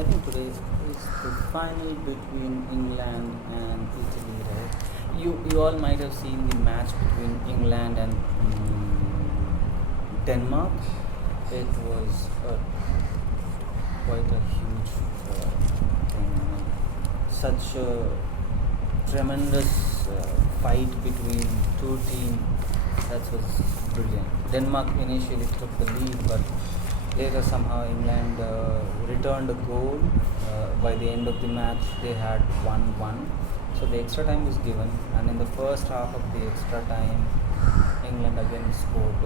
I think today is the final between England and Italy, right? You all might have seen the match between England and Denmark. It was quite a huge thing. Such a tremendous fight between two teams. That was brilliant. Denmark initially took the lead, but later somehow England returned a goal. By the end of the match, they had 1-1. So the extra time was given, and in the first half of the extra time, England again scored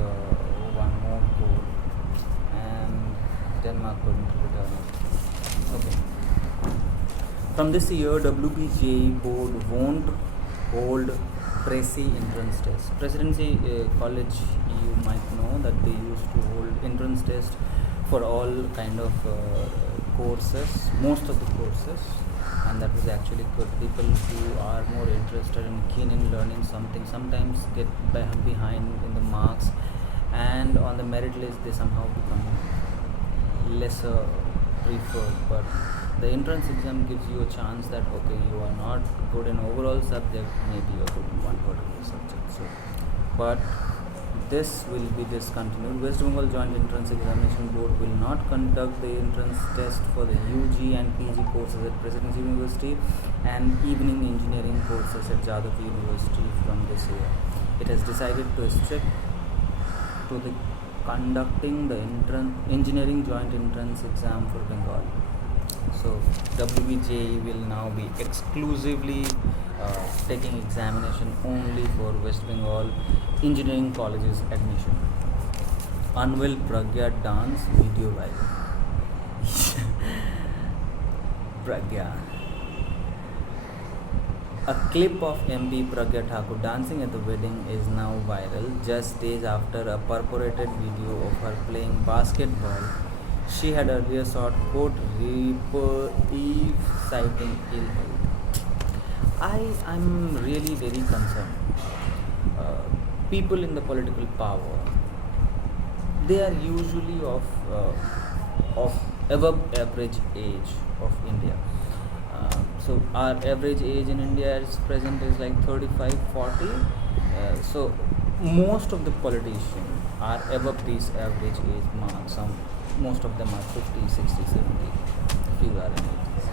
one more goal, and Denmark couldn't return it. Okay. From this year, WBJ board won't hold Presi entrance test. Presidency college, you might know that they used to hold entrance test for all kind of courses, most of the courses, and that was actually good. People who are more interested and keen in learning something sometimes get behind in the marks, and on the merit list they somehow become lesser preferred. But the entrance exam gives you a chance that okay, you are not good in overall subject, maybe you are good in one particular subject. So, but this will be discontinued. West Bengal Joint Entrance Examination Board will not conduct the entrance test for the UG and PG courses at Presidency University and evening engineering courses at Jadavpur University from this year. It has decided to restrict to the conducting the engineering joint entrance exam for Bengal. So WBJ will now be exclusively taking examination only for West Bengal engineering colleges admission. Unveil Pragya dance video viral. Pragya. A clip of MP Pragya Thakur dancing at the wedding is now viral just days after a purported video of her playing basketball. She had earlier sought court reprieve citing ill health. I'm really very concerned. People in the political power, they are usually of above average age of India. So our average age in India is present is like 35-40. So most of the politicians are above these average age marks. Most of them are 50, 60, 70. Few are in 80s.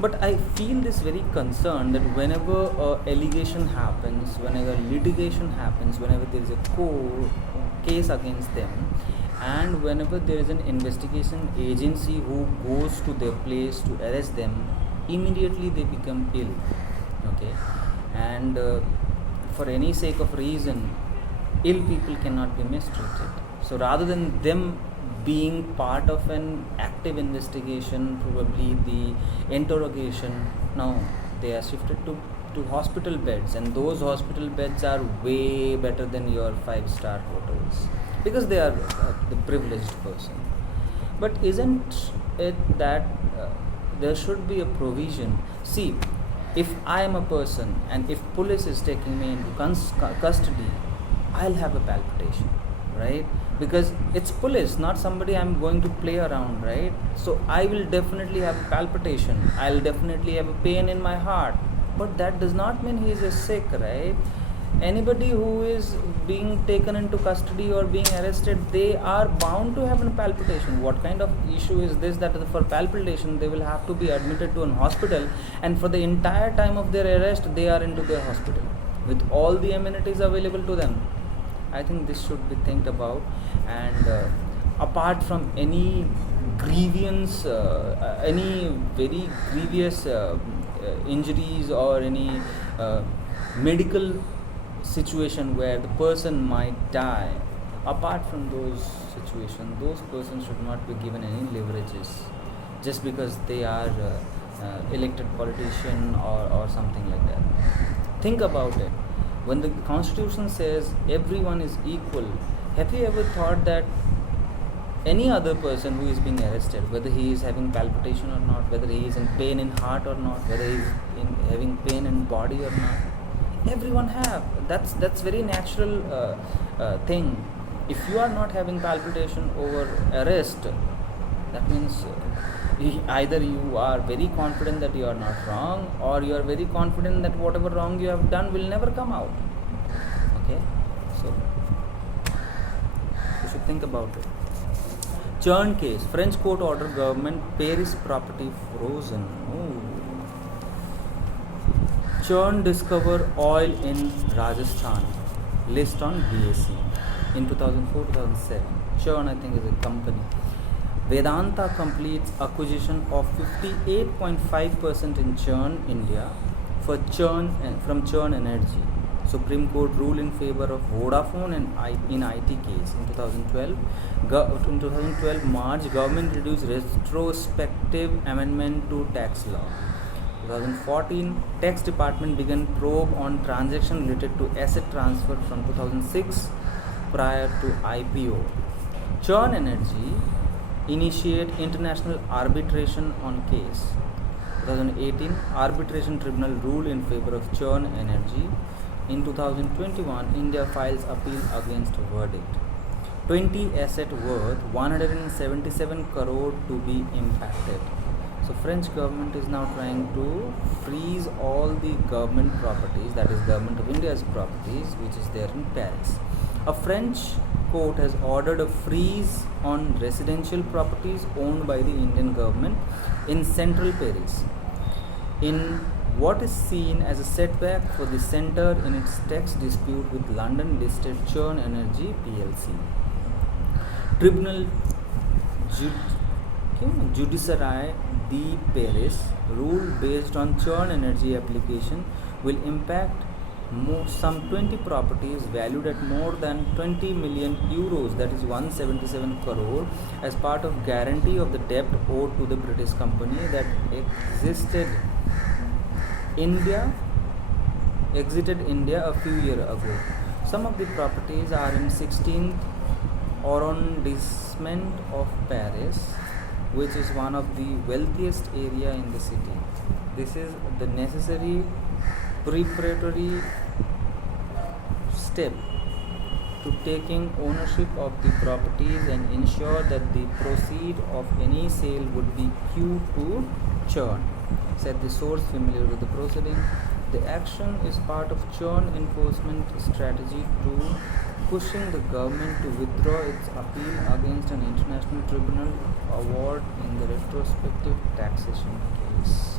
But I feel this very concern that whenever allegation happens, whenever litigation happens, whenever there is a case against them, and whenever there is an investigation agency who goes to their place to arrest them, immediately they become ill. Okay, and for any sake of reason, ill people cannot be mistreated. So rather than them being part of an active investigation, probably the interrogation, now they are shifted to hospital beds, and those hospital beds are way better than your 5-star hotels because they are the privileged person. But isn't it that there should be a provision? See, if I am a person and if police is taking me into custody, I'll have a palpitation, right? Because it's police, not somebody I'm going to play around, right? So I will definitely have a palpitation. I'll definitely have a pain in my heart. But that does not mean he is sick, right? Anybody who is being taken into custody or being arrested, they are bound to have a palpitation. What kind of issue is this that for palpitation they will have to be admitted to an hospital, and for the entire time of their arrest they are into their hospital with all the amenities available to them? I think this should be think about, and apart from any grievance, any very grievous injuries or any medical situation where the person might die, apart from those situations, those persons should not be given any leverages just because they are elected politician or something like that. Think about it. When the constitution says everyone is equal, have you ever thought that any other person who is being arrested, whether he is having palpitation or not, whether he is in pain in heart or not, whether he is having pain in body or not, everyone have. That's very natural thing. If you are not having palpitation over arrest, that means Either you are very confident that you are not wrong, or you are very confident that whatever wrong you have done will never come out. Okay, so you should think about it. Churn case, French court order government Paris property frozen. Churn discover oil in Rajasthan, list on BSE in 2004-2007. Churn, I think, is a company. Vedanta completes acquisition of 58.5% in Churn, India, from Churn Energy. Supreme Court rule in favor of Vodafone in IT case in 2012. In 2012 March, government introduced retrospective amendment to tax law. 2014, tax department began probe on transaction related to asset transfer from 2006 prior to IPO. Churn Energy initiate international arbitration on case. 2018, arbitration tribunal ruled in favor of Churn Energy. In 2021, India files appeal against verdict. 20 asset worth 177 crore to be impacted. So French government is now trying to freeze all the government properties, that is Government of India's properties, which is there in Paris. A French court has ordered a freeze on residential properties owned by the Indian government in central Paris, in what is seen as a setback for the centre in its tax dispute with London-listed Churn Energy plc. Tribunal Judiciaire de Paris rule based on Churn Energy application will impact some 20 properties valued at more than 20 million euros, that is 177 crore, as part of guarantee of the debt owed to the British company that exited India a few years ago. Some of the properties are in 16th arrondissement of Paris, which is one of the wealthiest area in the city. This is the necessary preparatory step to taking ownership of the properties and ensure that the proceed of any sale would be due to Churn, said the source familiar with the proceeding. The action is part of Churn enforcement strategy to pushing the government to withdraw its appeal against an international tribunal award in the retrospective taxation case.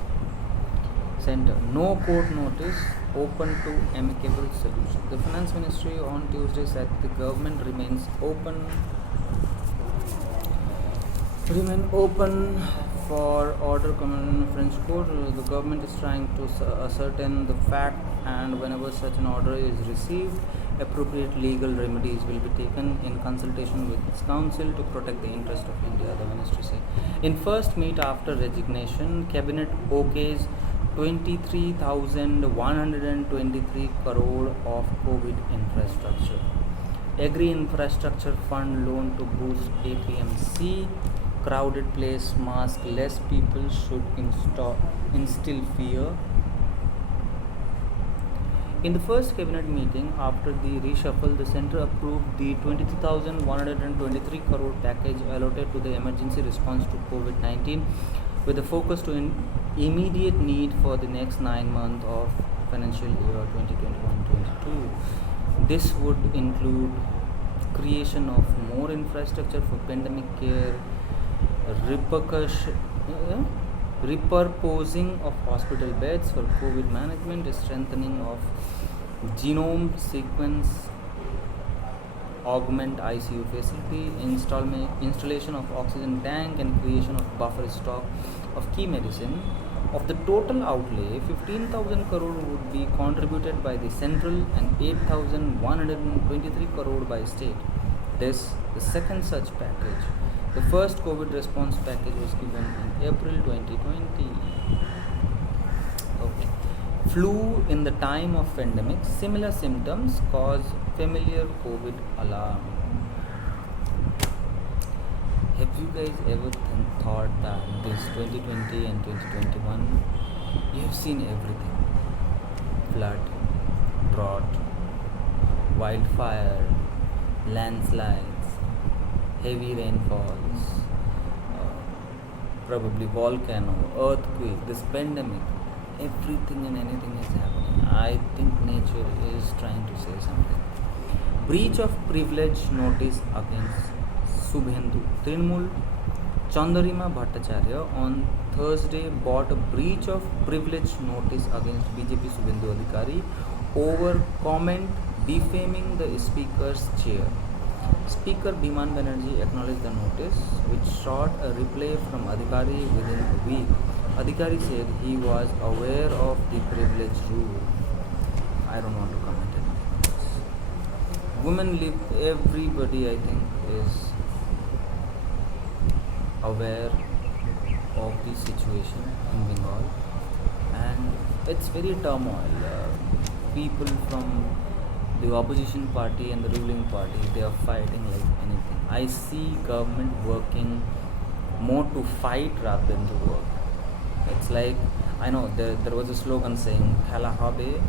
Center, no court notice, open to amicable solution. The Finance Ministry on Tuesday said the government remains open for order coming in French court. The government is trying to ascertain the fact, and whenever such an order is received, appropriate legal remedies will be taken in consultation with its council to protect the interest of India, the ministry said. In first meet after resignation, cabinet okays 23,123 crore of COVID infrastructure. Agri infrastructure fund loan to boost APMC. Crowded place, mask less people should instill fear. In the first cabinet meeting after the reshuffle, the centre approved the 23,123 crore package allotted to the emergency response to COVID-19, with a focus to immediate need for the next 9 months of financial year 2021-22. This would include creation of more infrastructure for pandemic care, repurposing of hospital beds for COVID management, strengthening of genome sequence, augment ICU facility, installation of oxygen tank, and creation of buffer stock of key medicine. Of the total outlay, 15,000 crore would be contributed by the central and 8,123 crore by state. This, the second such package. The first COVID response package was given in April 2020. Okay. Flu in the time of pandemic, similar symptoms cause familiar COVID alarm. Have you guys ever thought that this 2020 and 2021, you have seen everything? Flood, drought, wildfire, landslides, heavy rainfalls, probably volcano, earthquake, this pandemic, everything and anything is happening. I think nature is trying to say something. Breach of privilege notice against Subhendu. Trinamool Chandarima Bhattacharya on Thursday brought a breach of privilege notice against BJP Subhendu Adhikari over comment defaming the speaker's chair. Speaker Biman Banerjee acknowledged the notice, which sought a reply from Adhikari within a week. Adhikari said he was aware of the privilege rule. I don't want to comment anything else. Women live, everybody I think is aware of the situation in Bengal, and it's very turmoil. People from the opposition party and the ruling party, they are fighting like anything. I see government working more to fight rather than to work. It's like, I know there was a slogan saying Khala Habe.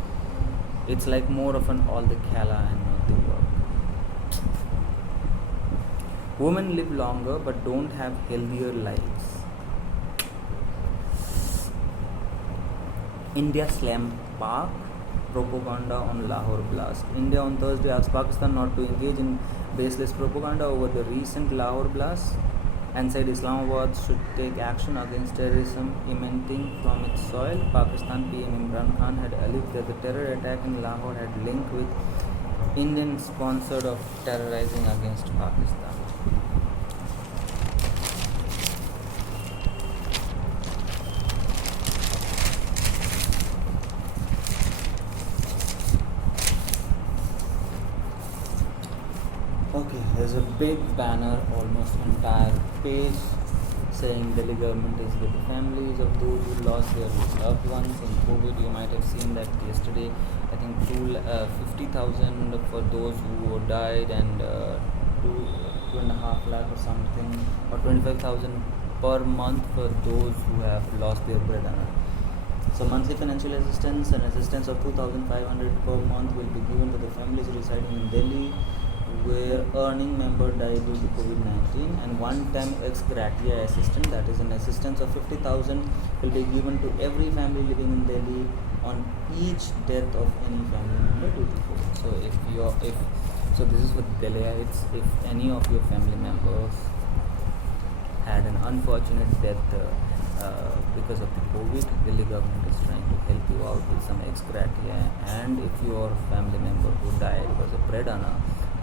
It's like more of an all the Khala and not the work. Women live longer but don't have healthier lives. India slam Pak propaganda on Lahore blast. India on Thursday asked Pakistan not to engage in baseless propaganda over the recent Lahore blast and said Islamabad should take action against terrorism emanating from its soil. Pakistan PM Imran Khan had alleged that the terror attack in Lahore had link with Indian sponsored of terrorizing against Pakistan. Okay, there's a big banner, almost entire page, saying Delhi government is with the families of those who lost their loved ones in COVID. You might have seen that yesterday. I think 50,000 for those who died and 2.5 lakh or something, or 25,000 per month for those who have lost their breadwinner. So monthly financial assistance and assistance of 2,500 per month will be given to the families residing in Delhi where earning member died due to COVID-19, and one-time ex gratia assistance, that is an assistance of 50,000, will be given to every family living in Delhi on each death of any family member due to COVID. So this is for Delhiites. If any of your family members had an unfortunate death because of the COVID, Delhi government is trying to help you out with some ex gratia, and if your family member who died was a breadwinner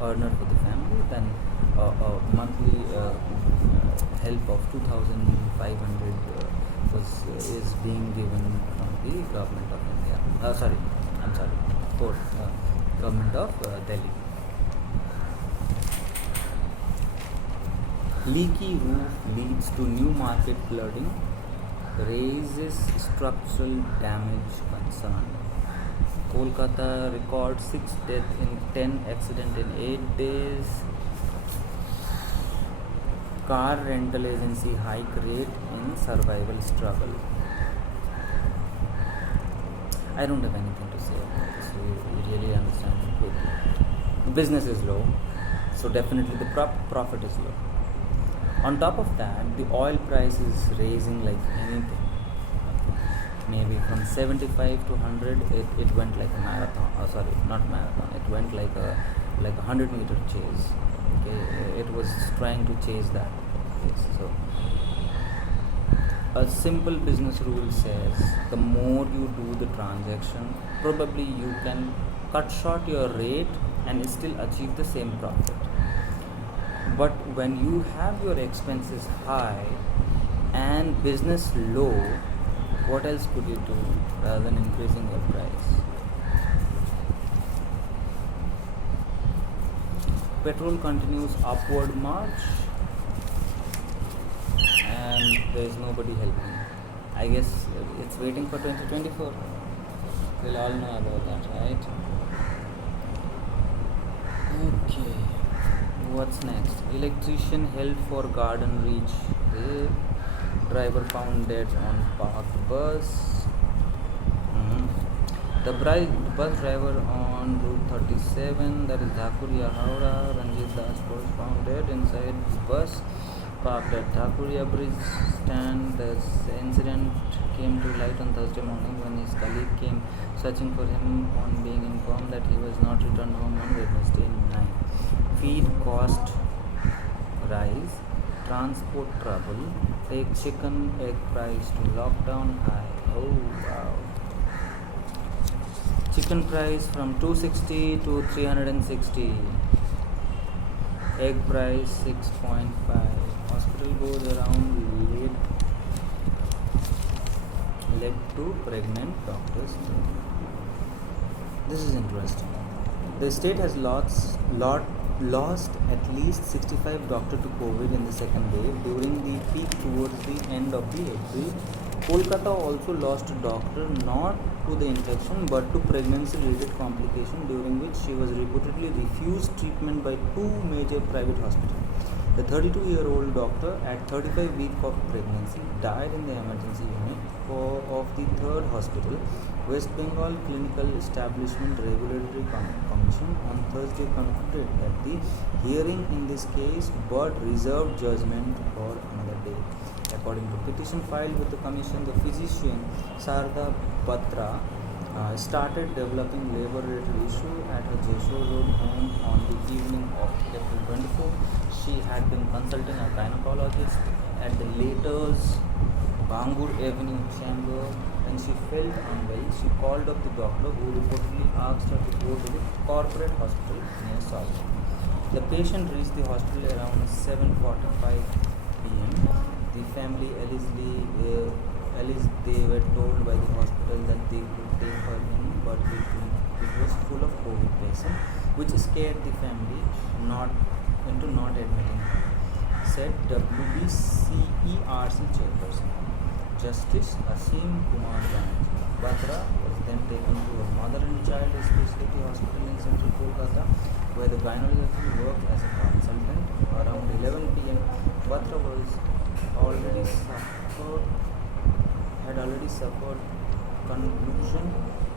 earner for the family, then a monthly help of 2,500 is being given from the government of India. Government of Delhi. Leaky roof leads to new market flooding, raises structural damage concern. Kolkata records 6 deaths in 10 accidents in 8 days. Car rental agency hike rate in survival struggle. I don't have anything to say about this. You really understand it good. Business is low, so definitely the profit is low. On top of that, the oil price is raising like anything. Maybe from 75 to 100, it went like a marathon. Not marathon. It went like a 100-meter chase. Okay, it was trying to chase that. So a simple business rule says the more you do the transaction, probably you can cut short your rate and still achieve the same profit. But when you have your expenses high and business low, what else could you do rather than increasing your price? Petrol continues upward march and there is nobody helping. I guess it's waiting for 2024. We'll all know about that, right? Okay, what's next? Electrician held for garden reach. Driver found dead on parked bus. The bus driver on Route 37, that is Dhakuria Howrah, Ranjit Das, was found dead inside the bus parked at Thakuria Bridge stand. The incident came to light on Thursday morning when his colleague came searching for him on being informed that he was not returned home on Wednesday night. Feed cost rise, transport trouble, take chicken egg price to lockdown high. Oh wow. Chicken price from 260 to 360. Egg price 6.5. Hospital goes around led to pregnant doctors. This is interesting. The state has lost at least 65 doctors to COVID in the second wave during the peak towards the end of the April. Kolkata also lost a doctor not to the infection but to pregnancy-related complication, during which she was reportedly refused treatment by two major private hospitals. The 32-year-old doctor at 35 weeks of pregnancy died in the emergency unit of the third hospital. West Bengal Clinical Establishment Regulatory Commission on Thursday concluded that the hearing in this case but reserved judgment for another day. According to petition filed with the commission, the physician Sarda Batra started developing labor-related issue at her Jeshore Road home on the evening of April 24. She had been consulting a gynecologist at the latter's Bangur Avenue chamber. When she felt unwell, she called up the doctor, who reportedly asked her to go to the corporate hospital near South. The patient reached the hospital around 7:45 p.m. The family, they were told by the hospital that they could take her in, but it was full of COVID patients, which scared the family into not admitting her, said WBCERC chairperson Justice Asim Kumar Banerjee. Batra was then taken to a mother and child specialty hospital in central Kolkata, where the gynecologist worked as a consultant. Around 11 p.m., Batra had already suffered convulsion,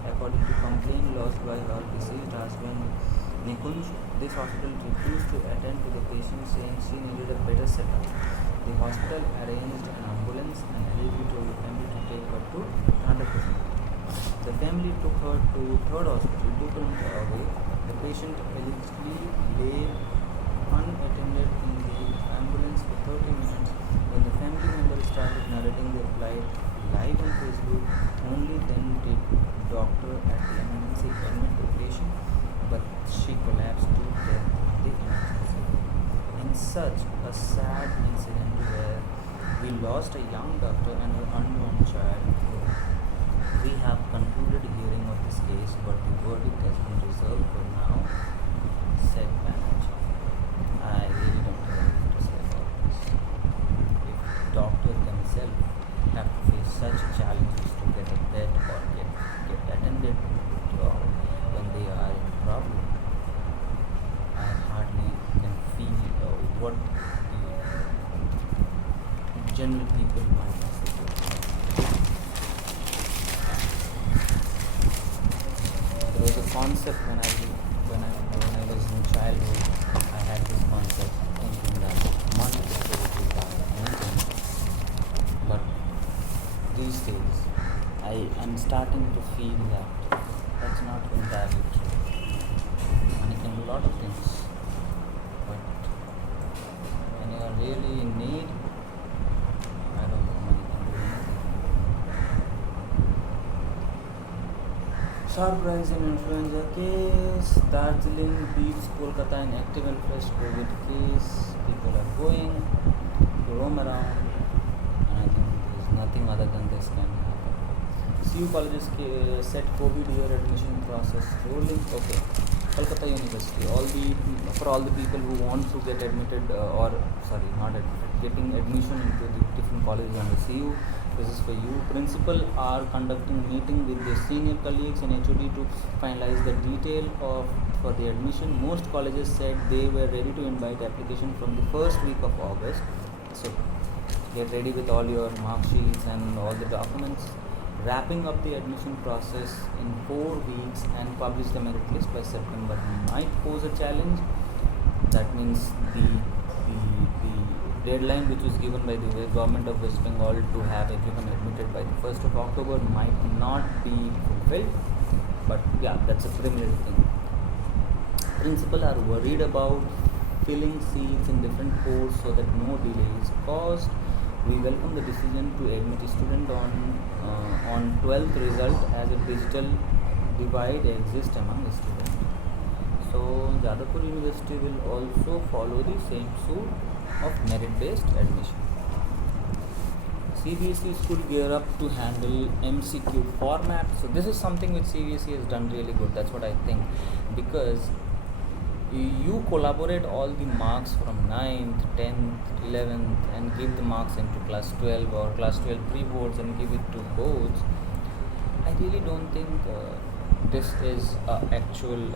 according to complaint lodged by her deceased husband Nikunj. This hospital refused to attend to the patient, saying she needed a better setup. The hospital arranged an ambulance and allegedly told the family to take her to 100%. The family took her to third hospital 2 kilometers away. The patient allegedly lay unattended in the ambulance for 30 minutes. When the family members started narrating their plight live on Facebook, only then did doctor at the emergency admit the patient, but she collapsed to death in the emergency. In such a sad incident where we lost a young doctor and an unborn child, we have concluded hearing of this case, but the verdict has been reserved for now, said Banerjee. I really don't know what to say about this. If doctors themselves have to face such challenges to get a bed or get attended when they are in problem, I hardly can feel what the general people might say. There was a concept when I was in childhood. I had this concept thinking that money is very maintenance. But these days, I am starting to feel that that's not entirely true. Money can do a lot of things, but when you are really in need, I don't know, money can do anything. Sharp rise in influenza case. Darjeeling beats Kolkata in active and fresh COVID case. People are going to roam around, and I think there is nothing other than this can happen. CU colleges set COVID year admission process rolling. Okay, Kolkata University. For all the people who want to get admitted, getting admission into the different colleges under CU. This is for you. Principal are conducting meeting with their senior colleagues and HOD to finalize the detail for the admission. Most colleges said they were ready to invite application from the first week of August. So get ready with all your mark sheets and all the documents. Wrapping up the admission process in 4 weeks and publish the merit list by September might pose a challenge. That means the deadline which was given by the government of West Bengal to have everyone admitted by the 1st of October might not be fulfilled, but yeah, that's a preliminary thing. Principal are worried about filling seats in different courses so that no delay is caused. We welcome the decision to admit a student on 12th result as a digital divide exists among students. So Jadavpur University will also follow the same suit of merit-based admission. CBSE school gear up to handle MCQ format. So this is something which CBSE has done really good. That's what I think, because you collaborate all the marks from 9th, 10th, 11th and give the marks into class 12 or class 12 pre-boards and give it to boards. I really don't think this is actual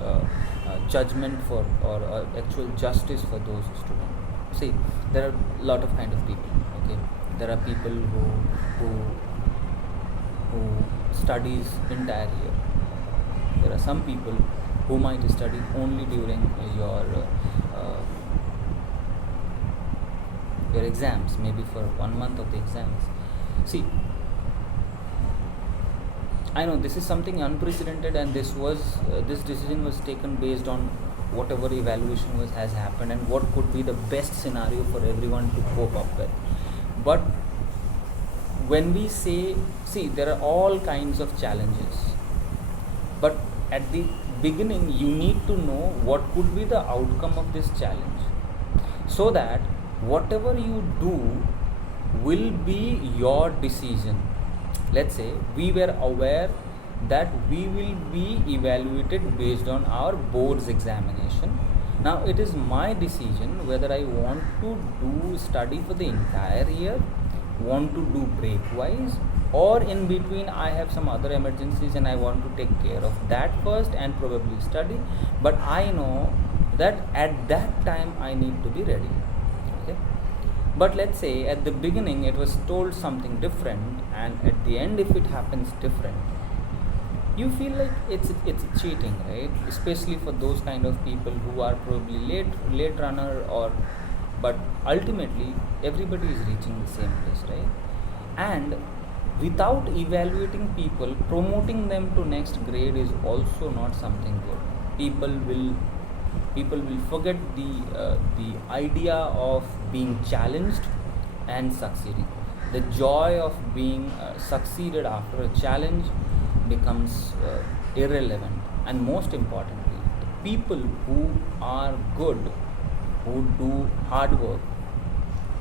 judgment for or actual justice for those students. See, there are a lot of kind of people. Okay, there are people who studies entire year. There are some people who might study only during your exams, maybe for 1 month of the exams. See, I know this is something unprecedented, and this decision was taken based on whatever evaluation has happened and what could be the best scenario for everyone to cope up with. But when we see, there are all kinds of challenges, but at the beginning you need to know what could be the outcome of this challenge, so that whatever you do will be your decision. Let's say we were aware that we will be evaluated based on our board's examination. Now it is my decision whether I want to study for the entire year, want to do break-wise, or in between I have some other emergencies and I want to take care of that first and probably study. But I know that at that time I need to be ready. Okay. But let's say at the beginning it was told something different, and at the end if it happens different, you feel like it's cheating, right? Especially for those kind of people who are probably late runner, but ultimately everybody is reaching the same place, right? And without evaluating people, promoting them to next grade is also not something good. People will forget the idea of being challenged and succeeding. The joy of being succeeded after a challenge becomes irrelevant. And most importantly, the people who are good, who do hard work,